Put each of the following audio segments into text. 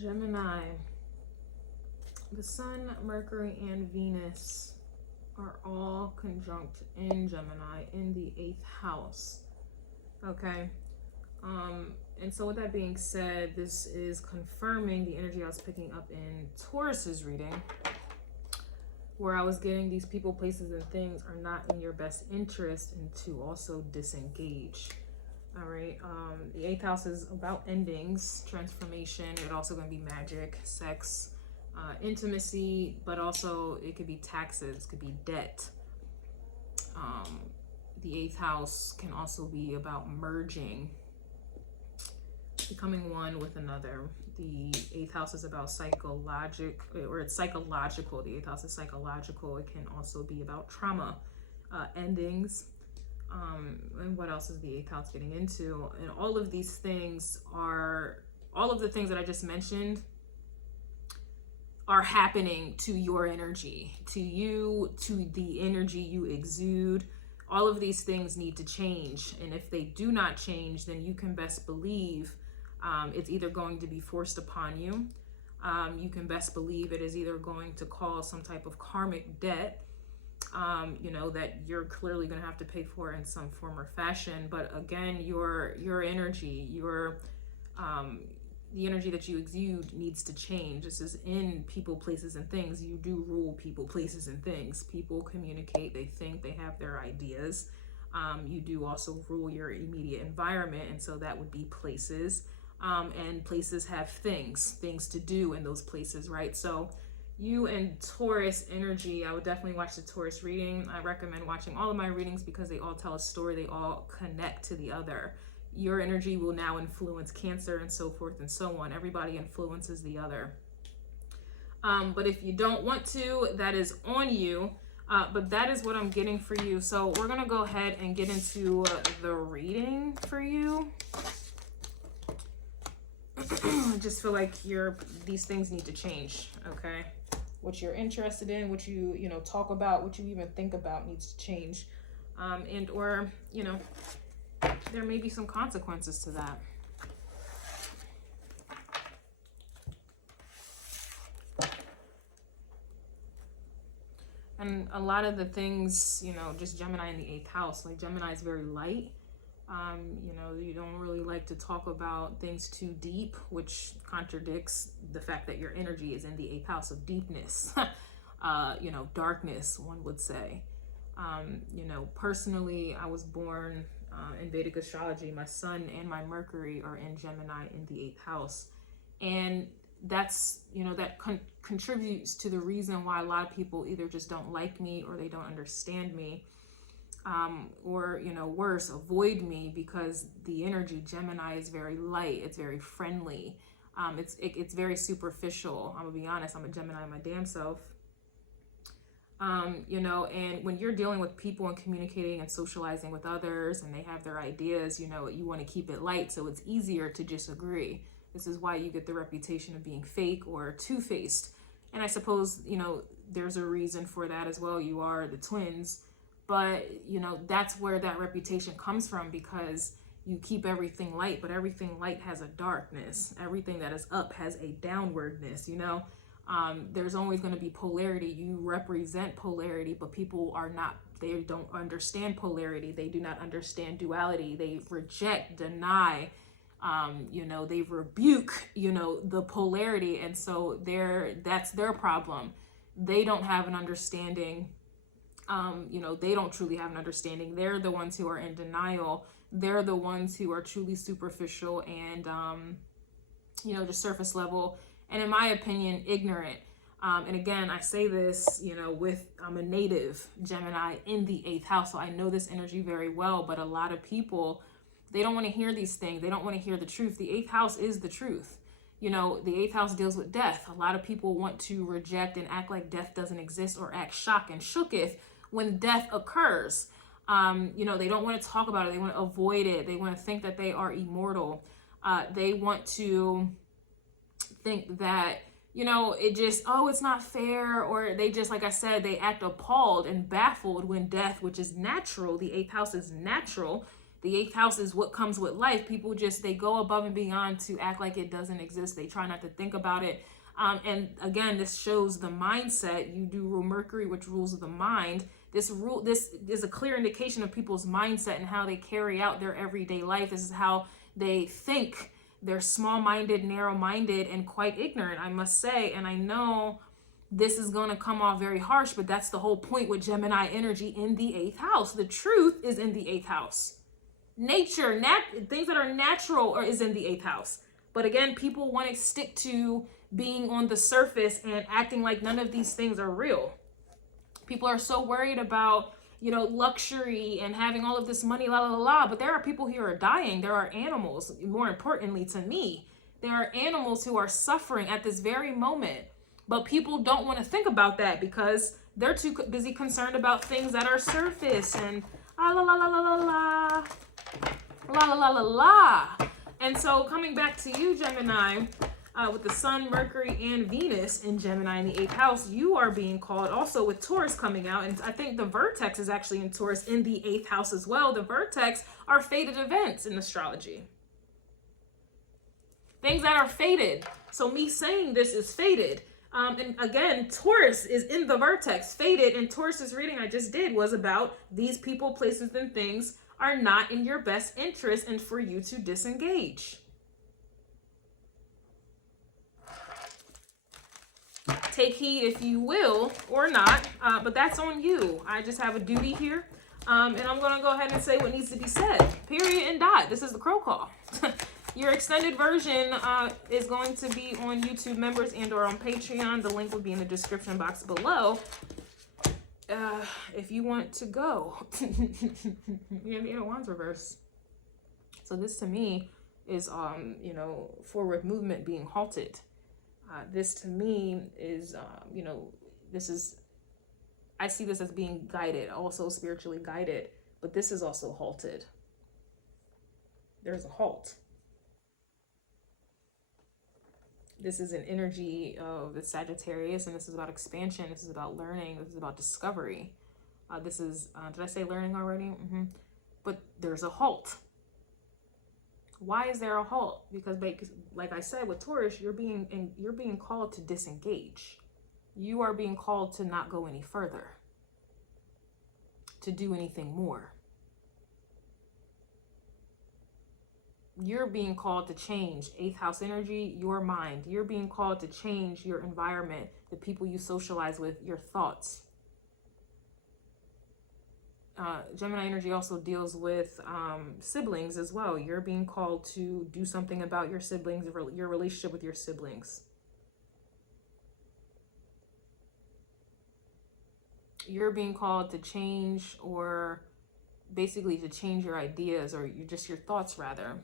Gemini, the Sun, Mercury, and Venus are all conjunct in Gemini in the 8th house. Okay. And so with that being said, this is confirming the energy I was picking up in Taurus's reading, where I was getting these people, places, and things are not in your best interest, and to also disengage. All right. The 8th house is about endings, transformation. It's also going to be magic, sex, intimacy, but also it could be taxes, it could be debt. The 8th house can also be about merging, becoming one with another. The 8th house is about psychological, or it's psychological. The 8th house is psychological. It can also be about trauma, endings. And what else is the 8th house getting into? And all of these things are, all of the things that I just mentioned are happening to your energy, to you, to the energy you exude. All of these things need to change. And if they do not change, then you can best believe it's either going to be forced upon you. You can best believe it is either going to cause some type of karmic debt, you know, that you're clearly going to have to pay for in some form or fashion. But again, your energy, the energy that you exude needs to change. This is in people, places, and things. You do rule people, places, and things. People communicate, they think, they have their ideas. You do also rule your immediate environment, and so that would be places. And places have things to do in those places, right? So you and Taurus energy, I would definitely watch the Taurus reading. I recommend watching all of my readings because they all tell a story. They all connect to the other. Your energy will now influence Cancer and so forth and so on. Everybody influences the other. But if you don't want to, that is on you. But that is what I'm getting for you. So we're going to go ahead and get into the reading for you. I just feel like these things need to change, okay? What you're interested in, what you talk about, what you even think about needs to change. And or, there may be some consequences to that. And a lot of the things, just Gemini in the 8th house, like Gemini is very light. You don't really like to talk about things too deep, which contradicts the fact that your energy is in the 8th house of deepness, darkness, one would say. Personally, I was born in Vedic astrology. My Sun and my Mercury are in Gemini in the 8th house. And that's, that contributes to the reason why a lot of people either just don't like me or they don't understand me. Or worse, avoid me, because the energy Gemini is very light. It's very friendly. It's very superficial. I'm gonna be honest. I'm a Gemini my damn self. And when you're dealing with people and communicating and socializing with others, and they have their ideas, you want to keep it light, so it's easier to disagree. This is why you get the reputation of being fake or two-faced. And I suppose there's a reason for that as well. You are the twins. But, that's where that reputation comes from, because you keep everything light, but everything light has a darkness. Everything that is up has a downwardness, There's always going to be polarity. You represent polarity, but people they don't understand polarity. They do not understand duality. They reject, deny, they rebuke, the polarity. And so that's their problem. They don't have an understanding. They don't truly have an understanding. They're the ones who are in denial. They're the ones who are truly superficial and, just surface level. And in my opinion, ignorant. And again, I say this, I'm a native Gemini in the 8th house. So I know this energy very well, but a lot of people, they don't want to hear these things. They don't want to hear the truth. The 8th house is the truth. The 8th house deals with death. A lot of people want to reject and act like death doesn't exist, or act shocked and shooketh when death occurs. They don't want to talk about it. They want to avoid it. They want to think that they are immortal. They want to think that, it just, it's not fair. Or they just, like I said, they act appalled and baffled when death, which is natural, the 8th house is natural, The 8th house is what comes with life. People just, they go above and beyond to act like it doesn't exist. They try not to think about it. And again, this shows the mindset. You do rule Mercury, which rules the mind. This is a clear indication of people's mindset and how they carry out their everyday life. This is how they think. They're small-minded, narrow-minded, and quite ignorant, I must say. And I know this is going to come off very harsh, but that's the whole point with Gemini energy in the 8th house. The truth is in the 8th house. Nature, things that are natural is in the 8th house. But again, people want to stick to being on the surface and acting like none of these things are real. People are so worried about, you know, luxury and having all of this money, la la la la. But there are people who are dying. There are animals, more importantly to me, there are animals who are suffering at this very moment. But people don't want to think about that because they're too busy concerned about things that are surface and la la la la la la la la la la la. And so coming back to you, Gemini, with the Sun, Mercury, and Venus in Gemini in the 8th house, you are being called also with Taurus coming out. And I think the vertex is actually in Taurus in the 8th house as well. The vertex are fated events in astrology. Things that are fated. So me saying this is fated. And again, Taurus is in the vertex, fated. And Taurus's reading I just did was about these people, places, and things are not in your best interest and for you to disengage. Take heed if you will or not, but that's on you. I just have a duty here. And I'm going to go ahead and say what needs to be said. Period and dot. This is the crow call. Your extended version is going to be on YouTube members and or on Patreon. The link will be in the description box below. If you want to go. You have the Eight of Wands reverse. So this to me is, you know, forward movement being halted. This to me is, you know, this is, I see this as being guided, also spiritually guided, but this is also halted. There's a halt. This is an energy of the Sagittarius, and this is about expansion. This is about learning. This is about discovery. This is, did I say learning already? But there's a halt. Why is there a halt? Because like I said, with Taurus, you're being called to disengage. You are being called to not go any further, to do anything more. You're being called to change 8th house energy, your mind. You're being called to change your environment, the people you socialize with, your thoughts. Gemini energy also deals with siblings as well. You're being called to do something about your siblings, your relationship with your siblings. You're being called to change, or basically to change your ideas, or just your thoughts rather.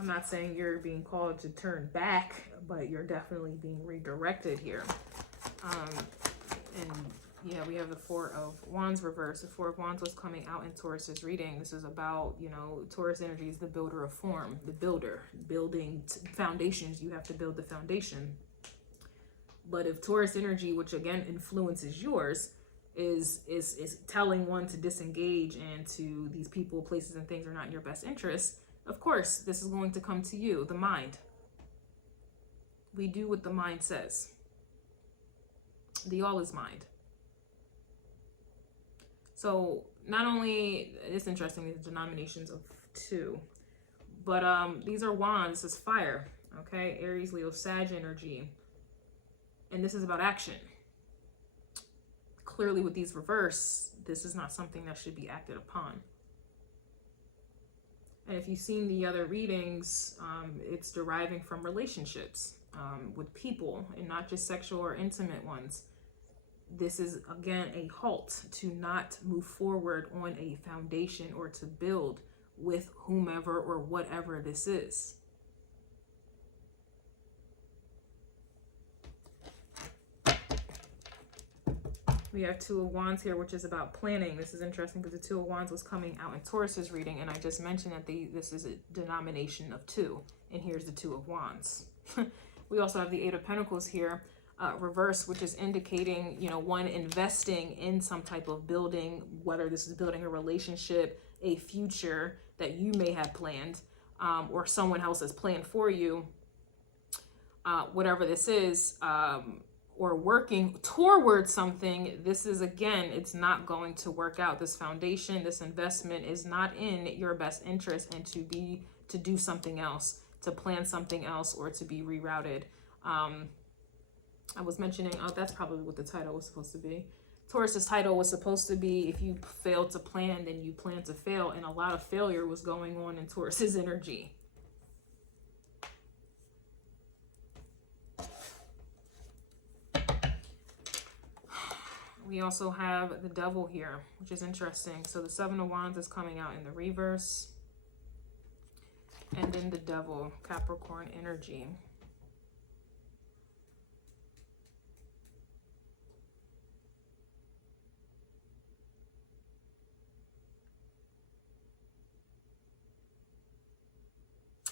I'm not saying you're being called to turn back, but you're definitely being redirected here. And yeah, we have the Four of Wands reverse. The Four of Wands was coming out in Taurus's reading. This is about, you know, Taurus energy is the builder of form, the builder, building foundations. You have to build the foundation. But if Taurus energy, which again influences yours, is telling one to disengage and to these people, places, and things are not in your best interest, of course, this is going to come to you, the mind. We do what the mind says. The all is mind. So not only, it's interesting, these denominations of 2, but these are wands, this is fire, okay? Aries, Leo, Sag energy. And this is about action. Clearly with these reverse, this is not something that should be acted upon. And if you've seen the other readings, it's deriving from relationships with people, and not just sexual or intimate ones. This is, again, a halt to not move forward on a foundation or to build with whomever or whatever this is. We have Two of Wands here, which is about planning. This is interesting because the Two of Wands was coming out in Taurus's reading, and I just mentioned that this is a denomination of two, and here's the Two of Wands. We also have the Eight of Pentacles here, reverse, which is indicating, you know, one, investing in some type of building, whether this is building a relationship, a future that you may have planned, or someone else has planned for you, whatever this is, or working toward something. This is, again, it's not going to work out. This foundation, this investment is not in your best interest, and to do something else, to plan something else, or to be rerouted. I was mentioning, oh, that's probably what the title was supposed to be. Taurus's title was supposed to be, if you fail to plan, then you plan to fail. And a lot of failure was going on in Taurus's energy. We also have the Devil here, which is interesting. So the Seven of Wands is coming out in the reverse. And then the Devil, Capricorn energy.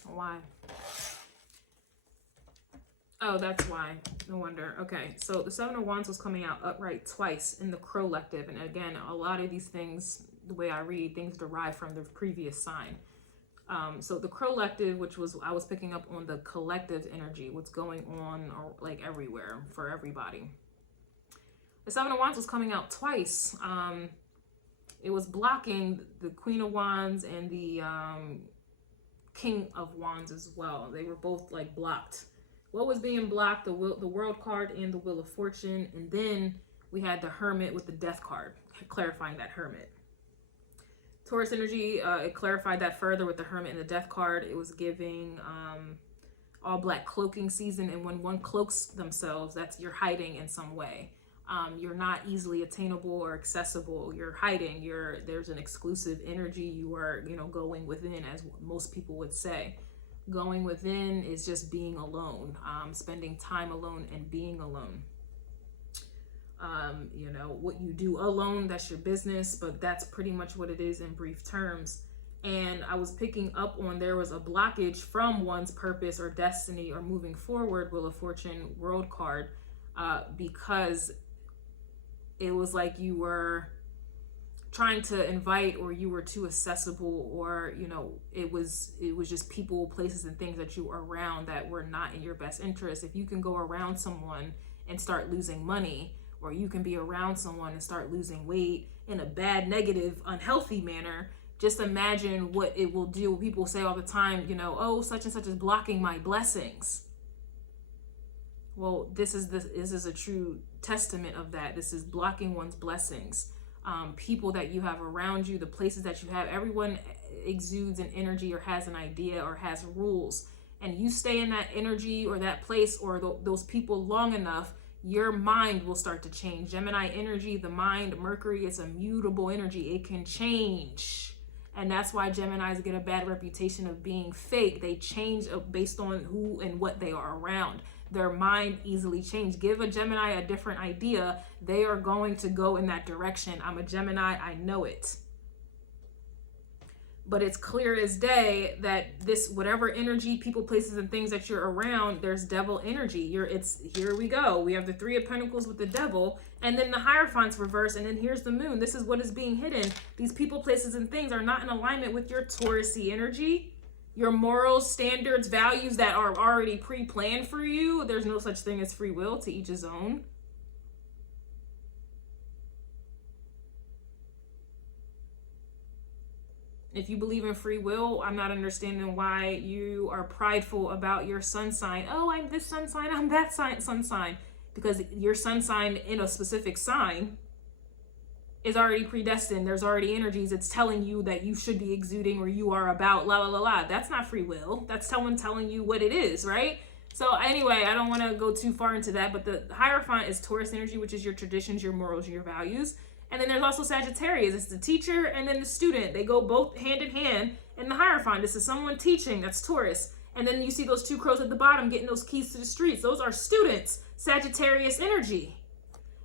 Why? Oh, that's why. No wonder. Okay, so the Seven of Wands was coming out upright twice in the Collective. And again, a lot of these things, the way I read, things derive from the previous sign. So the Collective, which was, I was picking up on the collective energy, what's going on like everywhere for everybody. The Seven of Wands was coming out twice. It was blocking the Queen of Wands and the King of Wands as well. They were both like blocked. What was being blocked? The World card and the Wheel of Fortune. And then we had the Hermit with the Death card, clarifying that Hermit. Taurus energy, it clarified that further with the Hermit and the Death card. It was giving all black cloaking season. And when one cloaks themselves, that's you're hiding in some way. You're not easily attainable or accessible. You're hiding. There's an exclusive energy. You are, you know, going within, as most people would say. Going within is just being alone, spending time alone and being alone. You know, what you do alone, that's your business, but that's pretty much what it is in brief terms. And I was picking up on there was a blockage from one's purpose or destiny or moving forward, Wheel of Fortune, World card, because it was like you were trying to invite, or you were too accessible, or, you know, it was just people, places, and things that you were around that were not in your best interest. If you can go around someone and start losing money, or you can be around someone and start losing weight in a bad, negative, unhealthy manner, just imagine what it will do. People say all the time, you know, oh, such and such is blocking my blessings. Well, this is a true testament of that. This is blocking one's blessings. People that you have around you, the places that you have, everyone exudes an energy or has an idea or has rules. And you stay in that energy or that place or those people long enough, your mind will start to change. Gemini energy, the mind, Mercury, it's a mutable energy. It can change. And that's why Geminis get a bad reputation of being fake. They change based on who and what they are around. Their mind easily change. Give a Gemini a different idea, they are going to go in that direction. I'm a Gemini, I know it. But it's clear as day that this, whatever energy, people, places, and things that you're around, there's Devil energy. Here we go. We have the Three of Pentacles with the Devil, and then the Hierophant's reverse, and then here's the Moon. This is what is being hidden. These people, places, and things are not in alignment with your Taurus-y energy. Your morals, standards, values that are already pre-planned for you. There's no such thing as free will, to each his own. If you believe in free will, I'm not understanding why you are prideful about your sun sign. Oh, I'm this sun sign, I'm that sun sign. Because your sun sign in a specific sign is already predestined. There's already energies. It's telling you that you should be exuding or you are about la la la la. That's not free will. That's someone telling you what it is, right? So anyway, I don't want to go too far into that, but the Hierophant is Taurus energy, which is your traditions, your morals, and your values. And then there's also Sagittarius. It's the teacher and then the student. They go both hand in hand. And the Hierophant, this is someone teaching. That's Taurus. And then you see those two crows at the bottom getting those keys to the streets. Those are students. Sagittarius energy.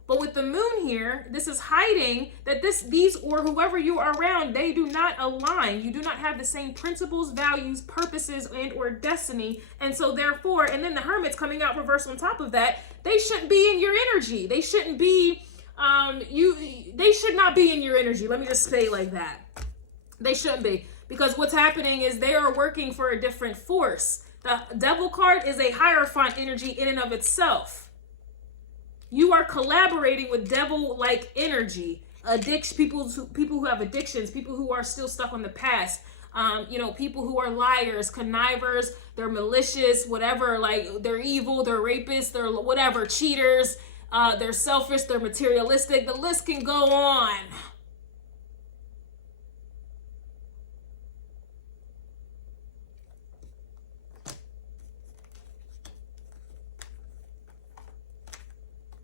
But with the moon here, this is hiding that these or whoever you are around, they do not align. You do not have the same principles, values, purposes, and or destiny. And so therefore, and then the Hermit's coming out reverse on top of that, they shouldn't be in your energy. They shouldn't be, they should not be in your energy. Let me just say it like that. They shouldn't be. Because what's happening is they are working for a different force. The Devil card is a Hierophant energy in and of itself. You are collaborating with devil-like energy, people who have addictions, people who are still stuck on the past, people who are liars, connivers, they're malicious, whatever, like they're evil, they're rapists, they're whatever, cheaters, they're selfish, they're materialistic. The list can go on.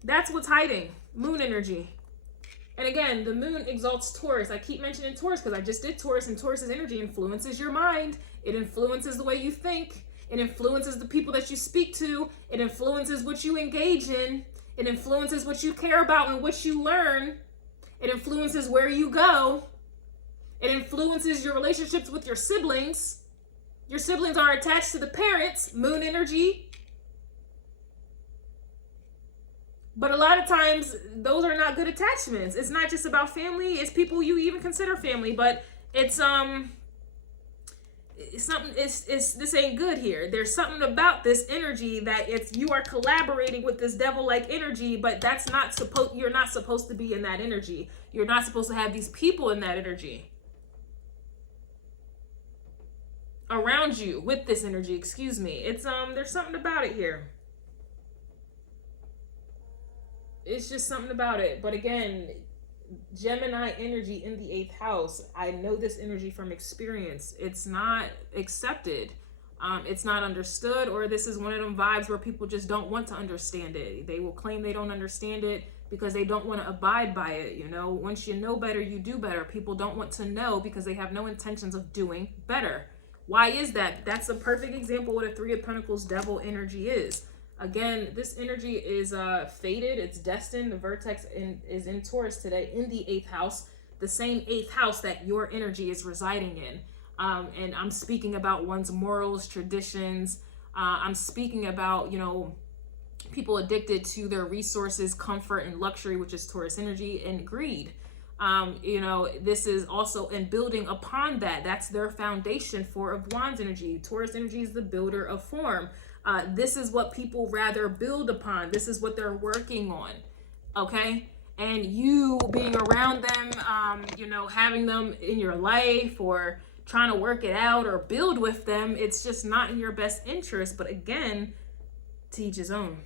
That's what's hiding. Moon energy. And again, the moon exalts Taurus. I keep mentioning Taurus because I just did Taurus, and Taurus's energy influences your mind. It influences the way you think. It influences the people that you speak to. It influences what you engage in. It influences what you care about and what you learn. It influences where you go. It influences your relationships with your siblings. Your siblings are attached to the parents. Moon energy. But a lot of times, those are not good attachments. It's not just about family. It's people you even consider family. But it's something. This ain't good here. There's something about this energy that you are collaborating with this devil-like energy, but that's not supposed. You're not supposed to be in that energy. You're not supposed to have these people in that energy around you with this energy. Excuse me. It's There's something about it here. It's just something about it. But again, Gemini energy in the 8th house. I know this energy from experience. It's not accepted. It's not understood, or this is one of them vibes where people just don't want to understand it. They will claim they don't understand it because they don't want to abide by it. You know, once you know better, you do better. People don't want to know because they have no intentions of doing better. Why is that? That's a perfect example what a 3 of Pentacles devil energy is. Again, this energy is fated. It's destined. The vertex is in Taurus today in the 8th house, the same 8th house that your energy is residing in. And I'm speaking about one's morals, traditions. I'm speaking about, people addicted to their resources, comfort, and luxury, which is Taurus energy, and greed. This is also in building upon that. That's their foundation for of Wands energy. Taurus energy is the builder of form. This is what people rather build upon. This is what they're working on. Okay. And you being around them, having them in your life or trying to work it out or build with them, it's just not in your best interest. But again, to each his own.